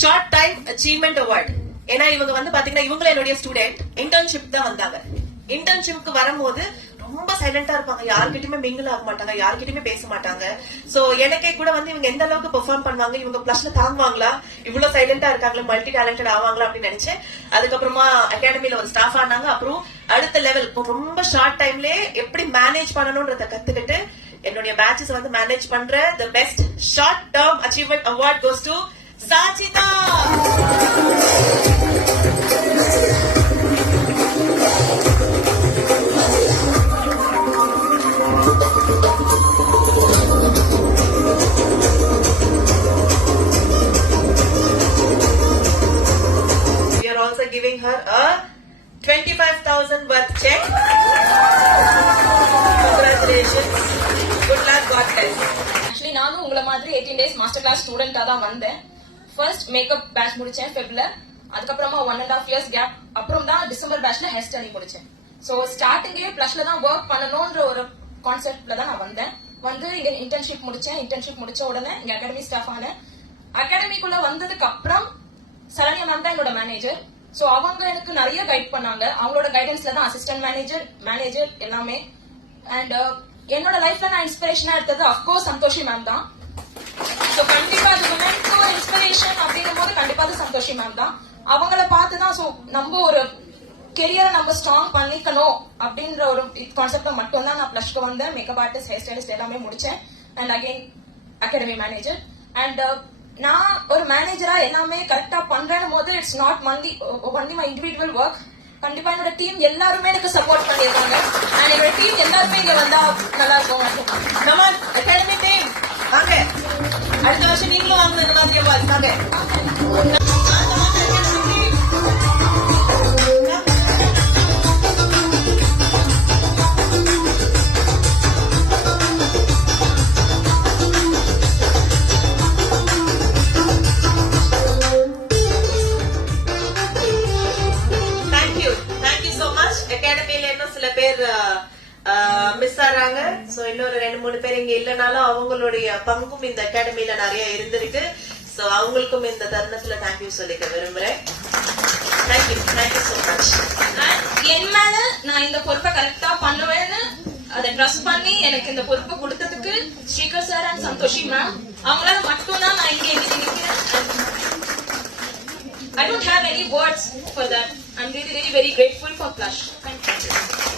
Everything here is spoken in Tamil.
Short time achievement award. ஏன்னா இவங்க வந்து பாத்தீங்கன்னா இவங்கள என்னுடைய ஸ்டூடெண்ட் இன்டர்ன்ஷிப் தான் வந்தாங்க. இன்டர்ன்ஷிப்க்கு வரும்போது ரொம்ப சைலண்டா இருப்பாங்க, யார்கிட்டயுமே மிங்கிள் ஆக மாட்டாங்க, யார்கிட்டயுமே பேச மாட்டாங்க. சோ எனக்கே கூட வந்து இவங்க எந்த அளவுக்கு பெர்ஃபார்ம் பண்ணுவாங்க, இவங்க பிளஸ்ல தாங்குவாங்களா, இவ்வளவு சைலண்டா இருக்காங்களா, மல்டி டேலண்டட் ஆவாங்களா அப்படின்னு நினைச்சேன். அதுக்கப்புறமா அகாடமில ஒரு ஸ்டாஃப் ஆனாங்க. அப்புறம் அடுத்த லெவல் ரொம்ப ஷார்ட் டைம்லயே எப்படி மேனேஜ் பண்ணணும்ன்றத கத்துக்கிட்டு என்னுடைய பேட்சஸ் வந்து மேனேஜ் பண்ற the best short term achievement award goes to Sachita. Giving her a 25,000 worth check. Congratulations. Good luck. God bless. Actually நானும் உங்கள மாதிரி 18 days master class ஸ்டூடெண்டா தான் வந்தேன். ஃபர்ஸ்ட் மேக்கப் பேட்ச் முடிச்சேன் ஃபெப்ல. அதுக்கப்புறமா 1.5 years கேப். அப்புறம் தான் டிசம்பர் பேட்ச்ல ஹேர் ஸ்டைலிங் முடிச்சேன். சோ ஸ்டார்டிங்கே பிளஸ்ல தான் வொர்க் பண்ணணும்ன்ற ஒரு கான்செப்ட்ல தான் நான் வந்தேன். வந்து இங்க இன்டர்ன்ஷிப் முடிச்சேன். இன்டர்ன்ஷிப் முடிச்ச உடனே இங்க அகாடமி ஸ்டாஃப் ஆனேன். அகாடமிக்குள்ள வந்ததுக்கு அப்புறம் சரண்யா மேம் தான் என்னோட மேனேஜர். சோ அவங்க எனக்கு நிறைய கைட் பண்ணாங்க. அவங்களோட கைடன்ஸ்ல தான் அசிஸ்டன்ட் மேனேஜர் எல்லாமே. அண்ட் என்னோட லைஃப்ல நான் இன்ஸ்பிரேஷனா எடுத்தது அஃப்கோர்ஸ் சந்தோஷி மேம் தான். சோ கண்டிப்பா அது உமனுக்கு இன்ஸ்பிரேஷன் அப்படிங்கும் போது கண்டிப்பா அது சந்தோஷி மேம் தான். அவங்கள பார்த்துதான் சோ நம்ம ஒரு கெரியரை நம்ம ஸ்ட்ராங் பண்ணிக்கணும் அப்படின்ற ஒரு கான்செப்ட மட்டும் தான் நான் பிளஸ்க்கு வந்தேன். மேக்கப் ஆர்டிஸ்ட், ஹேர் ஸ்டைலிஸ்ட் எல்லாமே முடிச்சேன். And again academy manager. And நான் ஒரு மேனேஜரா எல்லாமே கரெக்டா பண்றேன் போது it's not only my individual work. கண்டிப்பா என்னோட டீம் எல்லாருமே எனக்கு சப்போர்ட் பண்ணிருக்காங்க. அண்ட் என்னோட டீம் எல்லாருமே இங்க வந்தா நல்லா இருக்கும். நம்ம அகாடமி டீம் வாங்க, அடுத்த வருஷம் நீங்களும் வாங்க இந்த மாதிரி வாங்க. அகாடமியில இன்னும் சில பேர் மிஸ் ஆறாங்க. சோ இன்னொரு 2-3 பேர் இங்க இல்லனாலும் அவங்களுடைய பங்கும் இந்த அகாடமியில நிறைய இருந்திருக்கு. சோ அவங்களுக்கும் இந்த தருணத்துல தேங்க்யூ சொல்லிக்க விரும்புறேன். Thank you so much. என் மேல நான் இந்த பொறுப்பை கரெக்டா பண்ணுவேன்னு அதை ட்ரஸ்ட் பண்ணி எனக்கு இந்த பொறுப்பை கொடுத்ததுக்கு Srikar sir and Santoshi ma'am, அவங்களால மட்டும்தான் நான் இங்க நிக்கிறேன். I don't have any words for that. I'm really very grateful for Plush. Thank you.